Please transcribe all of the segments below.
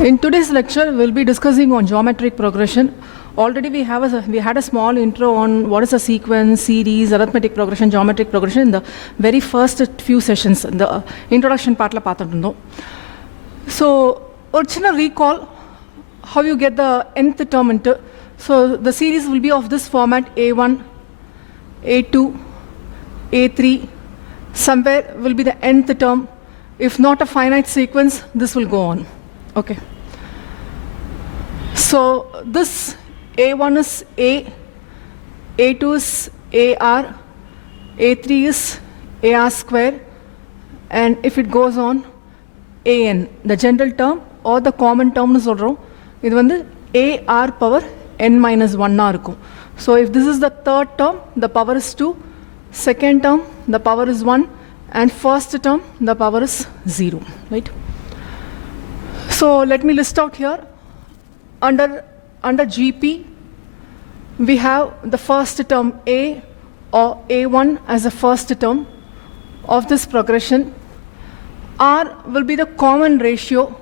In today's lecture, we'll be discussing on geometric progression. Already we had a small intro on what is a sequence, series, arithmetic progression, geometric progression in the very first few sessions, the introduction part la paathundo. So, original recall how you get the nth term into. So the series will be of this format: A1, A2, A3. Somewhere will be the nth term. If not a finite sequence, this will go on. Okay. So this A1 is A, A2 is AR, A3 is AR square, and if it goes on, AN, the general term or the common term is also, இது வந்து AR power n minus 1 இருக்கும். So if this is the third term, the power is 2, second term, the power is 1, and first term, the power is 0, right? So let me list out here. Under GP, we have the first term A or A1 as the first term of this progression. R will be the common ratio.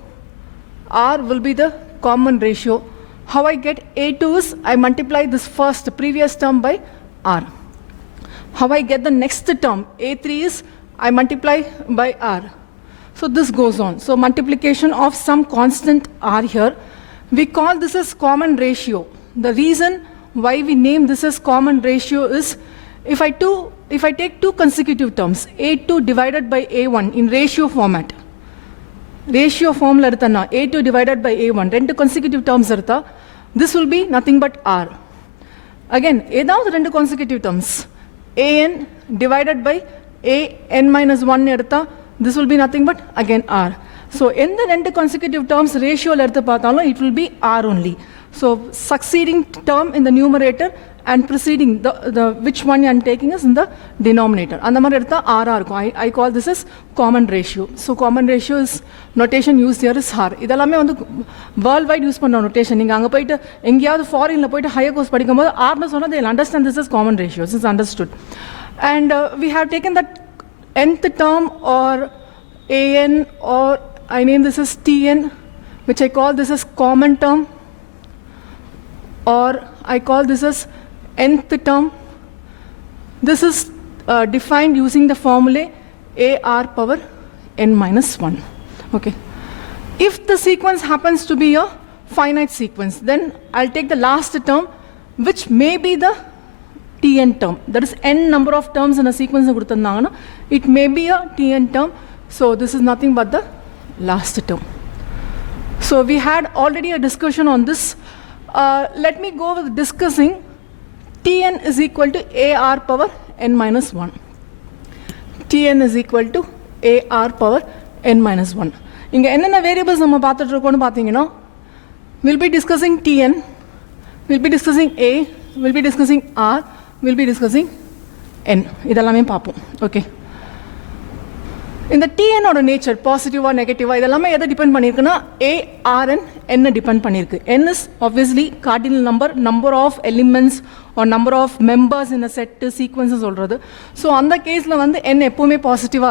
R will be the common ratio. How I get A2 is I multiply this previous term by R. How I get the next term, A3 is I multiply by R. So this goes on. So multiplication of some constant R here. We call this as common ratio. The reason why we name this as common ratio is if I take two consecutive terms, A2 divided by A1 in ratio format. Ratio form la irthana A2 divided by A1, rendu consecutive terms irtha, this will be nothing but R. Again, edavadhu rendu consecutive terms, AN divided by AN minus 1 irtha, this will be nothing but again R. So in the rendu consecutive terms ratio la irtha paathalum, it will be R only. So succeeding term in the numerator and preceding the which one I am taking is in the denominator. And the I call this as common ratio. So common ratio is notation used here is R. This worldwide use notation. If you go to foreign higher course, they'll understand this as common ratio. This is understood. And we have taken that nth term or AN, or I name this as TN, which I call this as common term, or I call this as nth term. This is defined using the formula AR power n minus 1. Okay. If the sequence happens to be a finite sequence, then I'll take the last term, which may be the Tn term. That is n number of terms in a sequence. It may be a Tn term. So this is nothing but the last term. So we had already a discussion on this. Let me go with discussing Tn is equal to AR power n minus 1. Tn is equal to AR power n minus 1. In enna variables we'll be discussing Tn, we'll be discussing A, we'll be discussing R, we'll be discussing N. Okay. In the Tn or nature, positive or negative, this depend on A, R, and N depend on. N is obviously cardinal number of elements or number of members in a set sequences. So in that case, N is positive.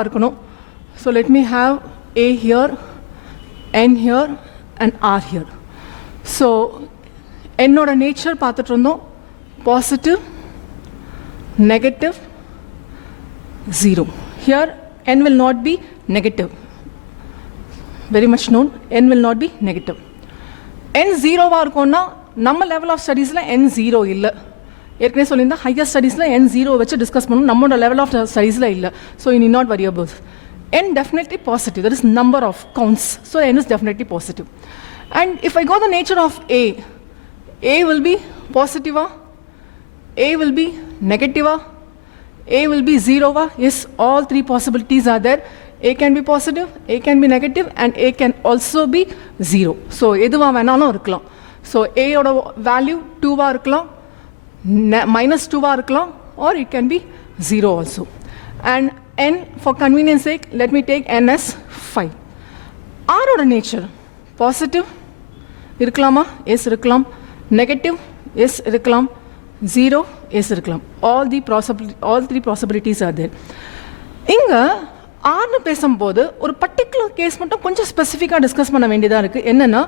So let me have A here, N here, and R here. So N or nature positive, negative, 0. Here n will not be negative. Very much known, n will not be negative. N 0 number level of studies la n 0 illa. Erkane solinda higher studies la n 0 vechu discuss pannum, nammoda level of studies la illa. So you need not worry about this. N definitely positive. That is number of counts. So n is definitely positive. And if I go the nature of A will be positive, A will be negative, A will be 0. Yes, all three possibilities are there. A can be positive, A can be negative, and A can also be 0. So, so A oda value 2 minus 2 or it can be 0 also. And N, for convenience sake, let me take N as 5. R oda nature, positive, irklama, yes, irklam, negative, yes, irklam, 0 is irkalam. All three possibilities are there. Inga ஆர்னு பேசும்போது ஒரு particular case மட்டும் கொஞ்சம் ஸ்பெசிஃபிக்காக டிஸ்கஸ் பண்ண வேண்டியதாக இருக்குது. என்னென்னா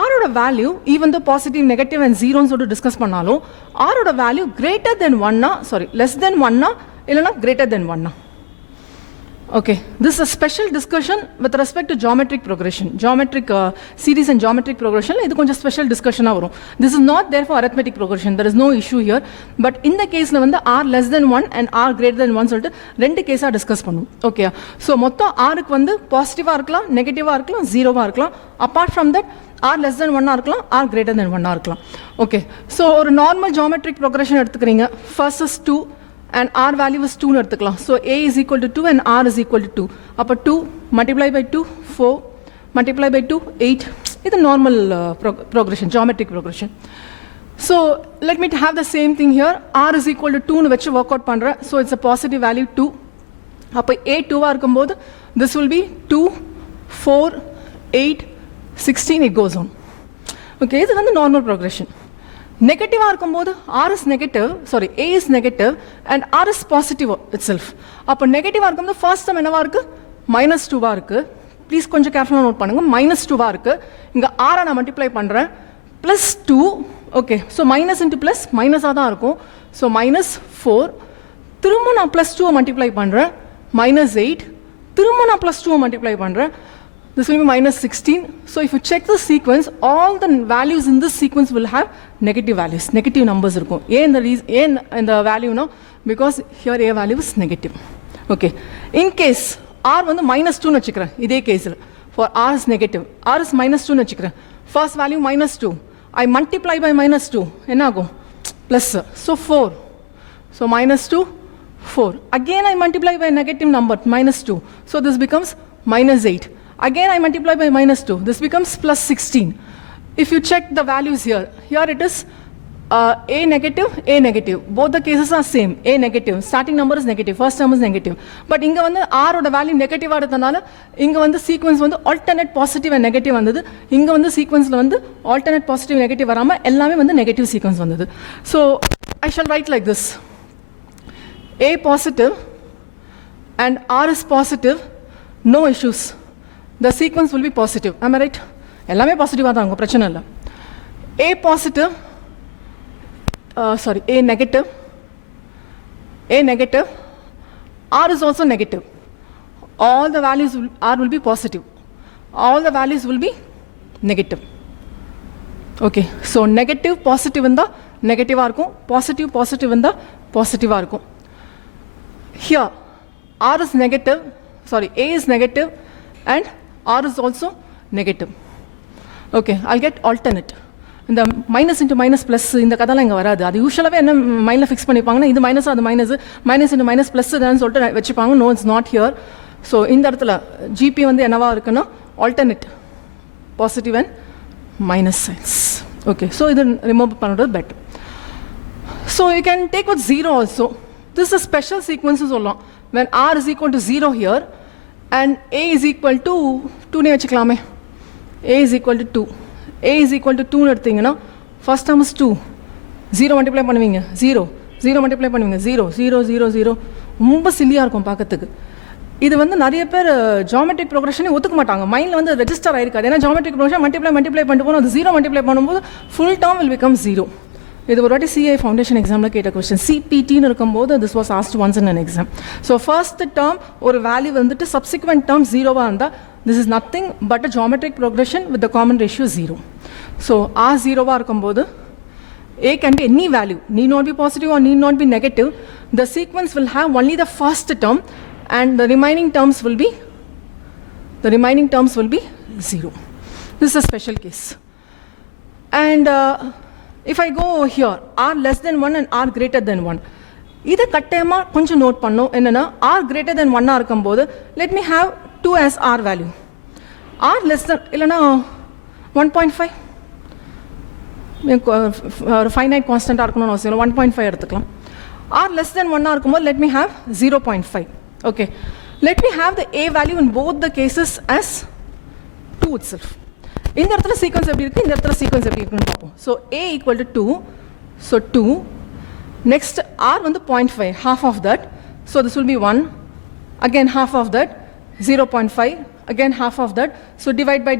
ஆரோட value even though positive negative and ஜீரோன்னு சொல்லிட்டு டிஸ்கஸ் பண்ணாலும் ஆரோட வேல்யூ கிரேட்டர் தென் ஒன்னா லெஸ் தென் ஒன்னா இல்லைனா கிரேட்டர் தென் ஒன்னா. Okay, this is a special discussion with respect to geometric progression, geometric series and geometric progression. This is a special discussion. This is not there for arithmetic progression. There is no issue here. But in the case of r less than 1 and r greater than 1, two cases are discussed. Okay, so motto r is positive, negative, 0. Apart from that, r less than 1 r greater than 1. Okay, so a normal geometric progression first is 2. And r value is 2 nu eduthukalam. So a is equal to 2 and r is equal to 2. Appo 2 multiply by 2 4 multiply by 2 8. This is normal progression, geometric progression. So let me have the same thing here. R is equal to 2 nu vechu work out pandra. So it's a positive value 2. Appo a 2 ah irukumbodhu this will be 2 4 8 16 it goes on. Okay, this is the normal progression. Negative r is negative, a is negative and r is positive itself. Appo negative the first term enna irukku minus 2 irukku. Please konja carefully note pannunga. Minus 2 irukku. Inga r na multiply pandren plus 2. Okay, so minus into plus minus ah da irukum. So minus 4. Thirumma na plus 2 multiply pandren minus 8. Thirumma na plus 2 multiply pandren. This will be minus 16. So if you check the sequence, all the values in this sequence will have negative values, negative numbers. A in the value now, because here a value is negative. Okay. In case r is minus 2 nachikra, idhe case for r is negative, r is minus 2 nachikra. First value minus 2. I multiply by minus 2. Enna agum? Plus. So 4. So minus 2, 4. Again I multiply by a negative number, minus 2. So this becomes minus 8. Again I multiply by minus 2. This becomes plus 16. If you check the values here it is a negative. Both the cases are same. A negative. Starting number is negative. First term is negative. But inga vandu r oda value negative aadadanaala inga vandu sequence vandu alternate positive and negative vandadu. Inga vandu sequence la vandu alternate positive negative varama ellame vandu negative sequence vandadu. So I shall write like this. A positive and r is positive. No issues. The sequence will be positive. Am I right? Ellame positive ah irukku, prachana illa. A positive, a negative, r is also negative. All the values r will be positive. All the values will be negative. Okay, so negative positive in the negative ah irukum, positive in the positive ah irukum. Here r is negative, a is negative and r is also negative. Okay, I'll get alternate. In the minus into minus plus in the kadala inga varadu. Adu usually enna mind la fix pannipanga. Idu minus adu minus into minus plus nu soltu vechipanga. No, it's not here. So in the edathula GP vandu enava irukuna alternate positive and minus signs. Okay, so idu remove pannadhu better. So you can take with 0 also. This is a special sequence sollam. When r is equal to 0 here and a is equal to 2 ne vechikalame. A is equal to 2. A is equal to 2 nu eduthinga. First term is 2. 0 multiply பண்ணுவீங்க 0. 0 multiply பண்ணுவீங்க 0. 0 0 0. ரொம்ப சில்லியா இருக்கும் பார்க்கிறதுக்கு. இது வந்து நிறைய பேர் ஜியோமெட்ரிக் ப்ரோக்ரஷனே ஒத்துக்க மாட்டாங்க. மைண்ட்ல வந்து ரெஜிஸ்டர் ஆயிருக்காது. ஏன்னா ஜியோமெட்ரிக் ப்ரோக்ரஷன் மல்டிப்ளை பண்ணிட்டு போனோம். அது 0 மல்டிப்ளை பண்ணும்போது ஃபுல் டேர்ம் will become 0. இது ஒரு வாட்டி சிஐ ஃபவுண்டேஷன் எக்ஸாம்ல கேட்ட கொஸ்டின். சிபிடின்னு இருக்கும்போது this was asked once in an exam. So first term ஒரு வேல்யூ வந்துட்டு subsequent term 0வா இருந்தா this is nothing but a geometric progression with the common ratio 0. So r 0வா இருக்கும்போது a can be any value, need not be positive or need not be negative. The sequence will have only the first term and the remaining terms will be 0. This is a special case. And if I go here r less than 1 and r greater than 1, இதை கட்டாயமா கொஞ்சம் நோட் பண்ணோம். என்னன்னா r greater than 1 இருக்கும்போது let me have 2 as r value. r less than இல்லனா 1.5 finite constant இருக்கணும்னு அவசியம் இல்லை. 1.5 எடுத்துக்கலாம். r less than 1 இருக்கும்போது let me have 0.5. Okay, let me have the a value in both the cases as 2 itself. இந்த இடத்துல சீக்வென்ஸ் எப்படி இருக்கு, இந்த இடத்துல சீக்வென்ஸ் எப்படி இருக்குன்னு பார்ப்போம். So a equal to 2, so 2. Next r வந்து 0.5, half of that. So this will be 1 again half of that, 0.5, again half of that. So divide by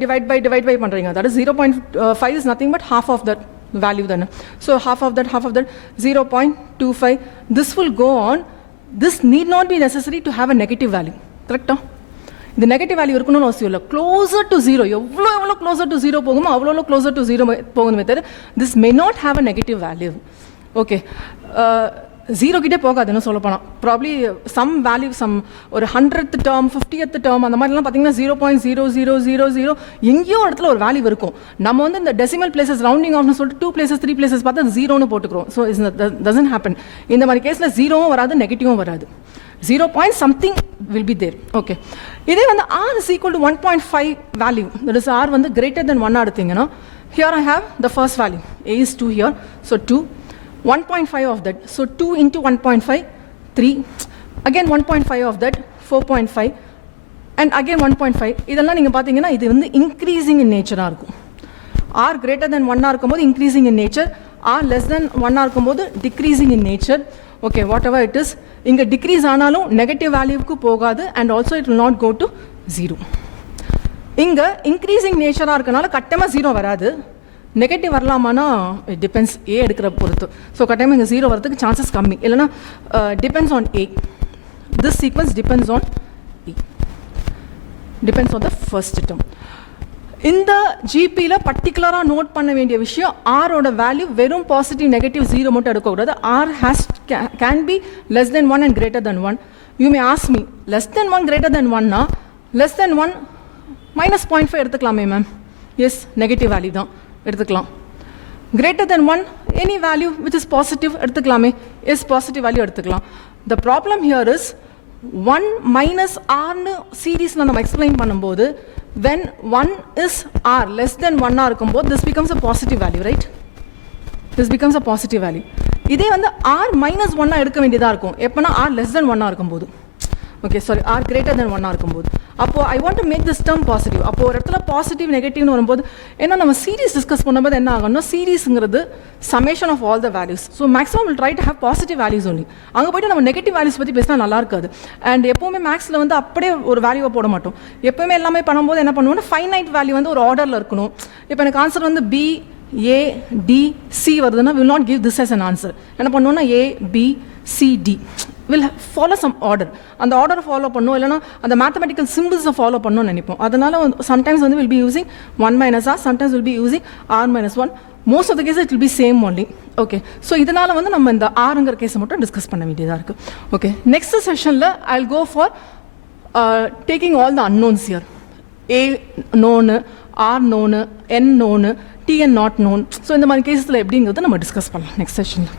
பண்றீங்க. That is 0.5 is nothing but half of that value then. So half of that, 0.25. This will go on. This need not be necessary to have a negative value. Correct? The negative value இருக்கணும்னு அவசியம் இல்லை. Closer to 0. எவ்வளோ closer to 0 போகுமோ அவ்வளோ closer to 0 போகணுமே தவிர this may not have a negative value. Okay. 0 கிட்டே போகாதுன்னு சொல்ல போனால் ப்ராப்ளி சம் வேல்யூ சம் ஒரு 100th term 50th term அந்த மாதிரிலாம் பார்த்தீங்கன்னா 0.0000 எங்கேயோ இடத்துல ஒரு வேல்யூ இருக்கும். நம்ம வந்து இந்த டெசிமல் பிளேசஸ் ரவுண்டிங் ஆஃப்னு சொல்லிட்டு 2 places 3 places பார்த்து அது 0ன்னு போட்டுக்கிறோம். So is doesn't happen. இந்த மாதிரி கேஸில் 0வும் வராது நெகட்டிவும் வராது. 0 point something will be there. Okay. இதே வந்து r is equal to 1.5 value, that is r வந்து greater than 1 எடுத்தீங்கன்னா here I have the first value, a is 2 here, so 2, 1.5 of that, so 2 into 1.5, 3, again 1.5 of that, 4.5, and again 1.5. இதெல்லாம் நீங்கள் பார்த்தீங்கன்னா இது வந்து increasing in nature இருக்கும். r greater than 1 இருக்கும்போது increasing in nature, r less than 1 இருக்கும்போது decreasing in nature. Okay, whatever it is, இங்கே decrease ஆனாலும் நெகட்டிவ் வேல்யூவுக்கு போகாது and also it will not go to 0. இங்கே இன்க்ரீசிங் நேச்சராக இருக்கனால கட்டமாக 0 வராது. நெகட்டிவ் வரலாமானா இட் டிபெண்ட்ஸ் ஏ எடுக்கிற பொறுத்து. ஸோ கட்டாயமாக இங்கே 0 வரதுக்கு சான்சஸ் கம்மி. இல்லைனா depends on a. This sequence depends on a, depends on the first term. இந்த ஜிபியில் பர்டிகுலராக நோட் பண்ண வேண்டிய விஷயம் ஆரோட வேல்யூ வெறும் பாசிட்டிவ் நெகட்டிவ் 0 மட்டும் எடுக்கக்கூடாது. Or can be less than 1 and greater than 1. You may ask me less than 1 greater than 1னா லெஸ் தென் 1 -0.5 எடுத்துக்கலாமே மேம்? எஸ், நெகட்டிவ் வேல்யூ தான் எடுத்துக்கலாம். Greater than 1 any value which is positive எடுத்துக்கலாமே? Yes, positive value எடுத்துக்கலாம். The problem here is 1 minus rனு சீரீஸில் நம்ம எக்ஸ்பிளைன் பண்ணும்போது when 1 is r less than 1 இருக்கும்போது this becomes a positive value, right? This becomes a positive value. இதே வந்து r minus 1 எடுக்க வேண்டியதாக இருக்கும் எப்போனா r less than 1 இருக்கும்போது. Okay, sorry, r greater than 1 இருக்கும்போது. அப்போது I want to make this term positive. அப்போது ஒரு இடத்துல பாசிட்டிவ் நெகட்டிவ்னு வரும்போது ஏன்னா நம்ம சீரீஸ் டிஸ்கஸ் பண்ணும்போது என்ன ஆகணும்னா சீரீஸுங்கிறது summation of all the values. So maximum will try to have positive values only. அங்கே போய்ட்டு நம்ம நெகட்டிவ் வேல்யூஸ் பற்றி பேசினா நல்லா இருக்காது. அண்ட் எப்போவுமே மேக்ஸில் வந்து அப்படியே ஒரு வேல்யூவை போட மாட்டோம். எப்போவுமே எல்லாமே பண்ணும்போது என்ன பண்ணுவோம்னா ஃபைனைட் வேல்யூ வந்து ஒரு ஆர்டரில் இருக்கணும். இப்போ எனக்கு ஆன்சர் வந்து B, A, D, C வருதுன்னா will not give this as an answer. என்ன பண்ணுவோம்னா A, B, C, D will follow some order. அந்த ஆர்டரை ஃபாலோ பண்ணணும், இல்லைனா அந்த மேத்தமெட்டிக்கல் சிம்பிள்ஸை ஃபாலோ பண்ணணும்னு நினைப்போம். அதனால் சம்டைம்ஸ் வந்து will be using 1 minus r, sometimes will be using r minus 1. most of the cases it will be same only. Okay, so இதனால் வந்து நம்ம இந்த ஆறுங்கிற கேஸை மட்டும் டிஸ்கஸ் பண்ண வேண்டியதாக இருக்குது. ஓகே, நெக்ஸ்ட் செஷனில் I will go for taking all the unknowns here. A known, R known, N known, T and not known. So இந்த மாதிரி கேஸில் எப்படிங்கிறத நம்ம டிஸ்கஸ் பண்ணலாம் நெக்ஸ்ட் செஷனில்.